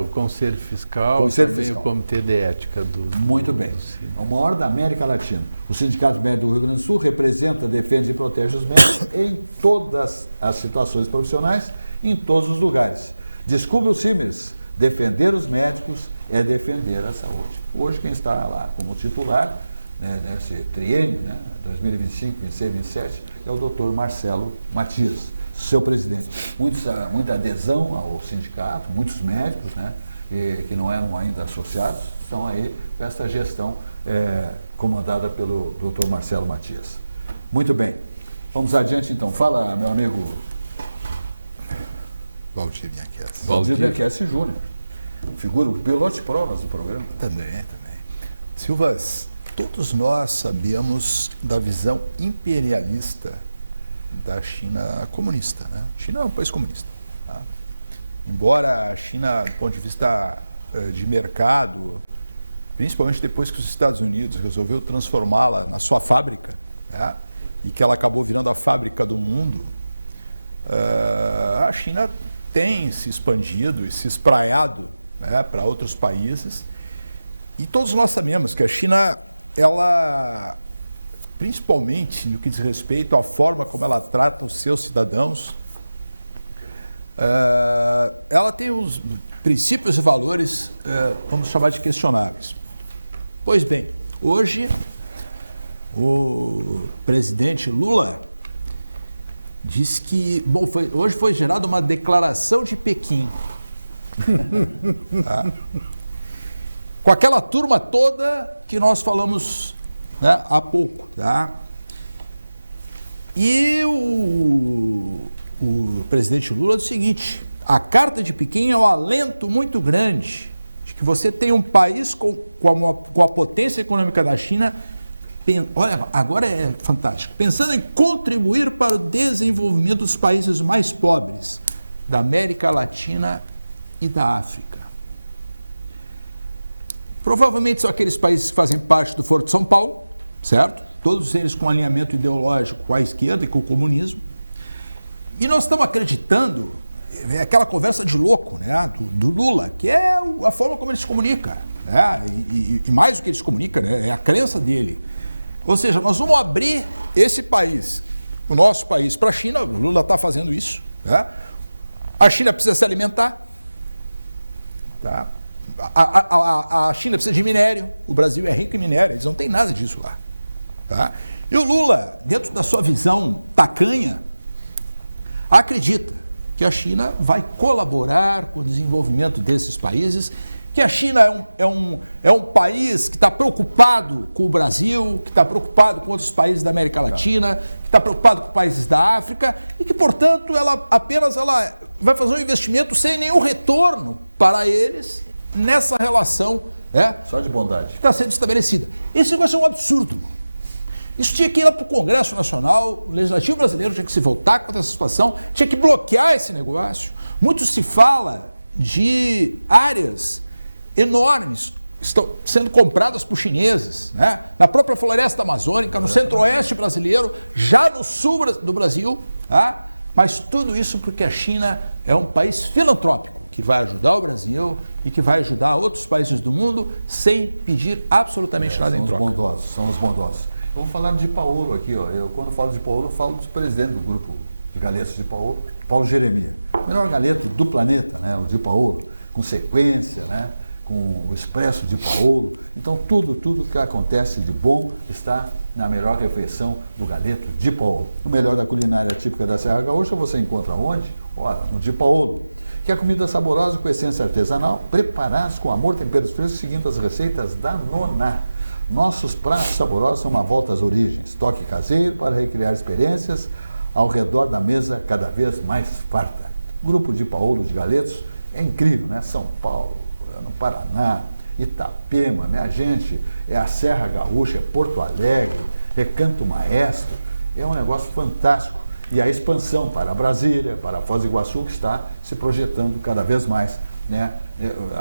o Conselho Fiscal, Conselho também Fiscal. o Comitê de Ética do... Muito bem. É o maior da América Latina. O Sindicato Médico do Rio Grande do Sul representa, defende e protege os médicos em todas as situações profissionais, em todos os lugares. Descubra o Simers, defender os médicos é defender a saúde. Hoje quem está lá como titular, né, nesse triênio, né, 2025, 26, 27, é o Dr. Marcelo Matias, seu presidente. Muita adesão ao sindicato, muitos médicos, né, que não eram ainda associados, estão aí com esta gestão comandada pelo Dr. Marcelo Matias. Muito bem. Vamos adiante então. Fala, meu amigo Valdir Bianchessi. Valdir Bianchessi Júnior. Figura, o piloto de provas do programa. Também. Silvas, todos nós sabíamos da visão imperialista da China comunista, né? A China é um país comunista. Tá? Embora a China, do ponto de vista de mercado, principalmente depois que os Estados Unidos resolveu transformá-la na sua fábrica, né? E que ela acabou virando a fábrica do mundo, a China tem se expandido e se espraiado, né, para outros países. E todos nós sabemos que a China, ela, principalmente no que diz respeito à forma como ela trata os seus cidadãos, ela tem os princípios e valores, vamos chamar de questionáveis. Pois bem, hoje o presidente Lula diz que, hoje foi gerada uma declaração de Pequim. Tá? Com aquela turma toda que nós falamos, né, há pouco. Tá? E o presidente Lula diz o seguinte: a carta de Pequim é um alento muito grande de que você tem um país com a potência econômica da China. Olha, agora é fantástico. Pensando em contribuir para o desenvolvimento dos países mais pobres da América Latina e da África. Provavelmente são aqueles países que fazem parte do Foro de São Paulo, certo? Todos eles com alinhamento ideológico com a esquerda e com o comunismo. E nós estamos acreditando, aquela conversa de louco, né, do Lula, que é a forma como ele se comunica, né? E mais do que ele se comunica, né, é a crença dele. Ou seja, nós vamos abrir esse país, o nosso país, para a China. O Lula está fazendo isso. Né? A China precisa se alimentar. Tá? A China precisa de minério. O Brasil é rico em minério. Eles não têm nada disso lá. Tá? E o Lula, dentro da sua visão tacanha, acredita que a China vai colaborar com o desenvolvimento desses países, que a China é um país que está preocupado com o Brasil, que está preocupado com outros países da América Latina, que está preocupado com países da África e que, portanto, ela vai fazer um investimento sem nenhum retorno para eles nessa relação, só de bondade, que está sendo estabelecida. Isso vai ser um absurdo. Isso tinha que ir lá para o Congresso Nacional, o Legislativo brasileiro tinha que se voltar contra essa situação, tinha que bloquear esse negócio. Muito se fala de áreas enormes estão sendo compradas por chineses, né? Na própria floresta amazônica, no centro-oeste brasileiro, já no sul do Brasil, tá? Mas tudo isso porque a China é um país filantrópico, que vai ajudar o Brasil e que vai ajudar outros países do mundo sem pedir absolutamente nada em troca. São os bondosos. Eu vou falar de Paulo aqui, ó. Eu, quando falo de Paulo, eu falo do presidente do grupo de galetos de Paulo, Paulo Jeremia. O melhor galeto do planeta, né? O de Paulo, com sequência, né? Com o expresso de Paulo. Então, tudo que acontece de bom está na melhor refeição do galeto de Paulo. O melhor da culinária típica da Serra Gaúcha você encontra onde? Ora, no de Paulo. Que é comida saborosa com essência artesanal, preparados com amor, temperos frescos, seguindo as receitas da nona. Nossos pratos saborosos são uma volta às origens. Toque caseiro para recriar experiências ao redor da mesa cada vez mais farta. O grupo de Paulo de Galetos é incrível, né? São Paulo, no Paraná, Itapema, minha gente, é a Serra Gaúcha, é Porto Alegre, Recanto Maestro, é um negócio fantástico. E a expansão para Brasília, para Foz do Iguaçu, que está se projetando cada vez mais, né,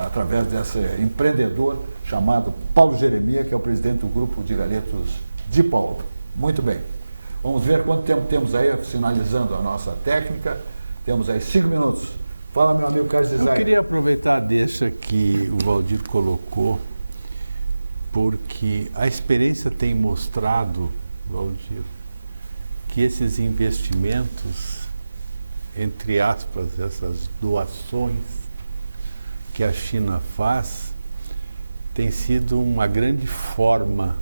através desse empreendedor chamado Paulo Jeremia, que é o presidente do Grupo de Galetos de Paulo. Muito bem. Vamos ver quanto tempo temos aí, sinalizando a nossa técnica. Temos aí 5 minutos. Fala, meu amigo Carlos Design. Eu queria aproveitar a deixa que o Valdir colocou, porque a experiência tem mostrado, Valdir, que esses investimentos, entre aspas, essas doações que a China faz, tem sido uma grande forma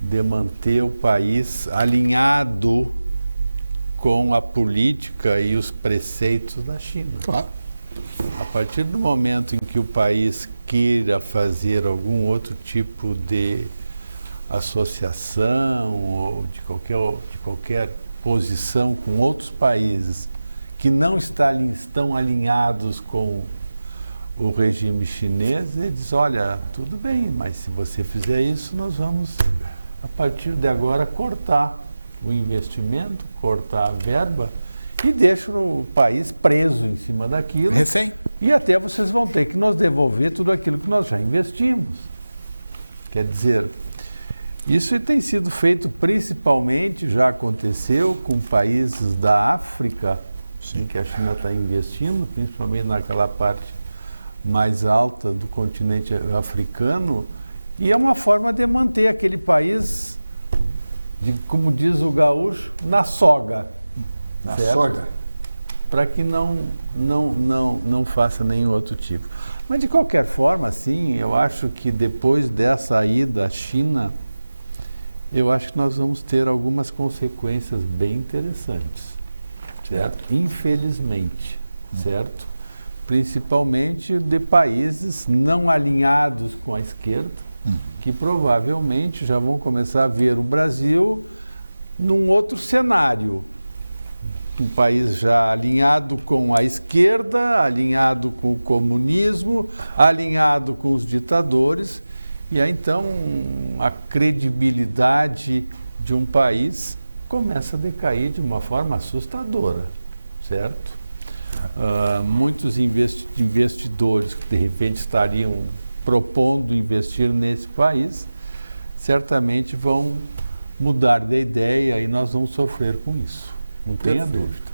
de manter o país alinhado com a política e os preceitos da China. Claro. A partir do momento em que o país queira fazer algum outro tipo de associação ou de qualquer posição com outros países que não estão alinhados com o regime chinês, ele diz, olha, tudo bem, mas se você fizer isso, nós vamos, a partir de agora, cortar o investimento, cortar a verba e deixa o país preso em cima daquilo. Refém. E até vocês vão ter que nos devolver tudo aquilo que nós já investimos. Quer dizer, isso tem sido feito principalmente, já aconteceu com países da África, em que a China está investindo, principalmente naquela parte mais alta do continente africano, e é uma forma de manter aquele país, como diz o gaúcho, na soga. Na certo? soga. Para que não faça nenhum outro tipo. Mas, de qualquer forma, sim, eu acho que depois dessa ida à China, eu acho que nós vamos ter algumas consequências bem interessantes, certo? Infelizmente, certo? Principalmente de países não alinhados com a esquerda, que provavelmente já vão começar a ver o Brasil num outro cenário. Um país já alinhado com a esquerda, alinhado com o comunismo, alinhado com os ditadores, e aí então a credibilidade de um país começa a decair de uma forma assustadora, certo? Muitos investidores que de repente estariam propondo investir nesse país, certamente vão mudar de ideia e nós vamos sofrer com isso. Não tenha dúvida.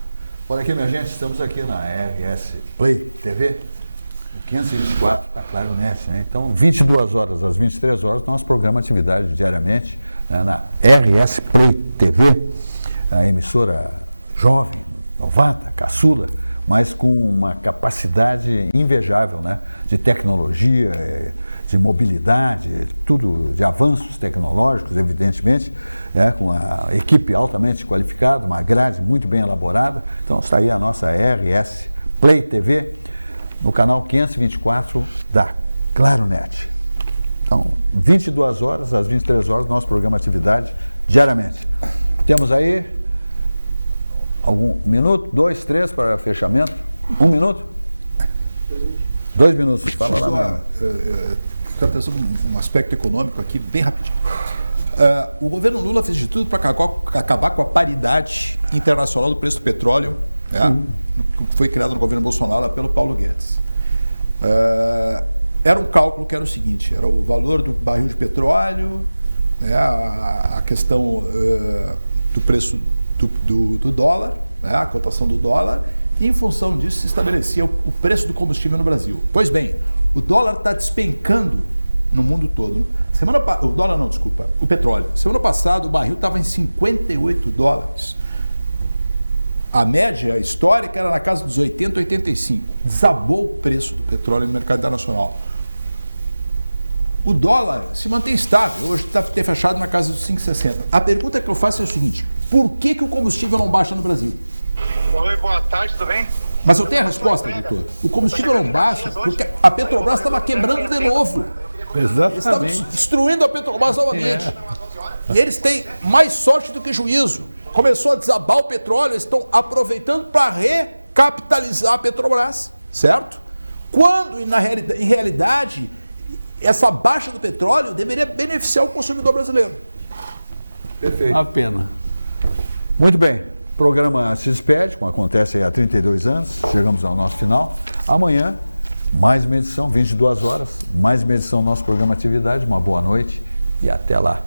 Olha aqui, minha gente, estamos aqui na RS Play TV, o 524 da Claro Net, né? Então, 22 horas às 23 horas, nosso programa Atividade diariamente, né, na RS Play TV, a emissora jovem, novata, caçula, mas com uma capacidade invejável, né, de tecnologia, de mobilidade, tudo de avanços tecnológicos, evidentemente, com a equipe altamente qualificada, uma grade muito bem elaborada. Então está aí a nossa RS Play TV, no canal 524 da Claro Net. Então, 22 horas às 23 horas, nosso programa Atividade diariamente. Temos aí algum minuto, 2, 3 para fechamento? 1 minuto? 2 minutos. Fala lá. Quero trazer um aspecto econômico aqui, bem rapidinho. O governo Lula fez de tudo para acabar com a paridade internacional do preço do petróleo, que foi criado no governo Bolsonaro pelo Paulo Guedes. Era um cálculo que era o seguinte, era o valor do barril de petróleo, a questão do preço do dólar, a cotação do dólar, e em função disso se estabelecia o preço do combustível no Brasil. Pois bem, o dólar está despencando no mundo todo. O petróleo. Semana passada o barril estava em $58. A média histórica era na casa dos 80, 85. Desabou o preço do petróleo no mercado internacional. O dólar se mantém estável, hoje está fechado na casa dos 5,60. A pergunta que eu faço é o seguinte, por que o combustível não baixa no Brasil? Oi, boa tarde, tudo bem? Mas eu tenho a resposta, doutor. O combustível não baixa porque a Petrobras estava quebrando de novo. Exatamente. Eles estavam destruindo a Petrobras novamente. E eles têm mais sorte do que juízo. Começou a desabar o petróleo, eles estão aproveitando para recapitalizar a Petrobras, certo? Quando, em realidade, essa baixa do petróleo deveria beneficiar o consumidor brasileiro. Perfeito. A pena. Muito bem. O programa se despede, como acontece aí há 32 anos. Chegamos ao nosso final. Amanhã, mais uma edição, 22 horas. Mais uma edição do nosso programa Atividade. Uma boa noite e até lá.